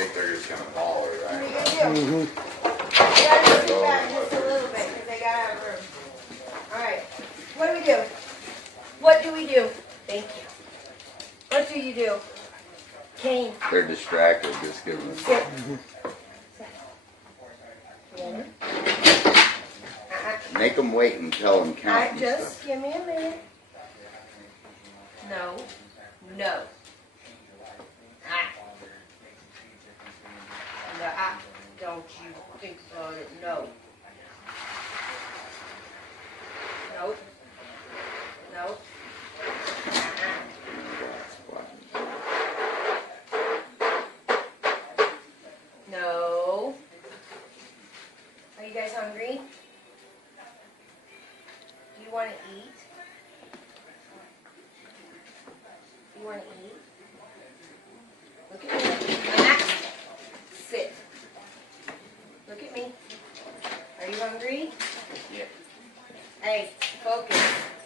think they're just gonna follow her, right? You gotta sit back just a little bit because they gotta have room. Alright. What do we do? What do we do? Thank you. What do you do? Cane. They're distracted. Just give them a Sit. Make them wait and tell them count. Alright, just give me a minute. No. No. No, don't you think about it? No. Nope. Nope. No. Are you guys hungry? Do you want to eat? You want to eat? Look at me. Sit. Look at me. Are you hungry? Yeah. Hey, focus.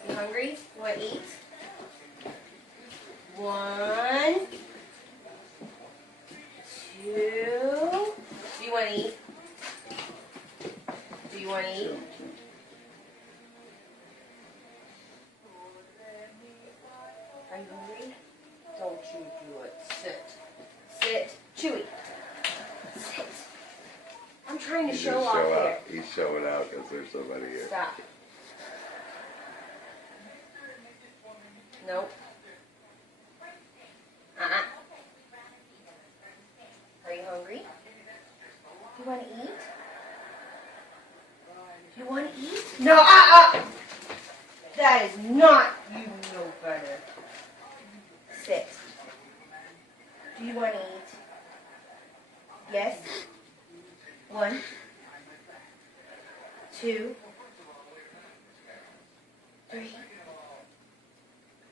You hungry? You want to eat? 1, 2. Do you want to eat? Do you want to eat? Are you hungry? Don't you do it. Sit. Sit. Chewy. Sit. I'm trying to show off here. He's showing out because there's somebody here. Stop. Nope. Are you hungry? You want to eat? You want to eat? No, That is not, you know better. Sit. Do you want to eat? Yes? 1, 2, 3.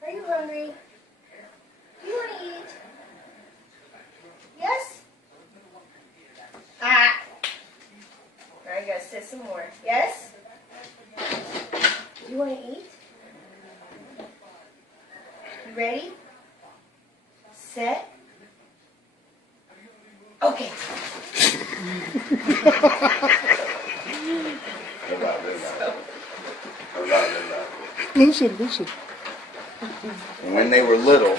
Are you hungry? Do you want to eat? Yes? Now you gotta sit some more. Yes? Do you want to eat? You ready? Set. Okay. Listen. When they were little,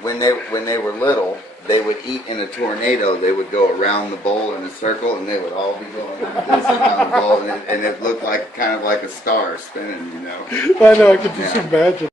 when they were little, they would eat in a tornado. They would go around the bowl in a circle, and they would all be going like this around the bowl, and it looked like kind of like a star spinning, you know. I know. I could just imagine.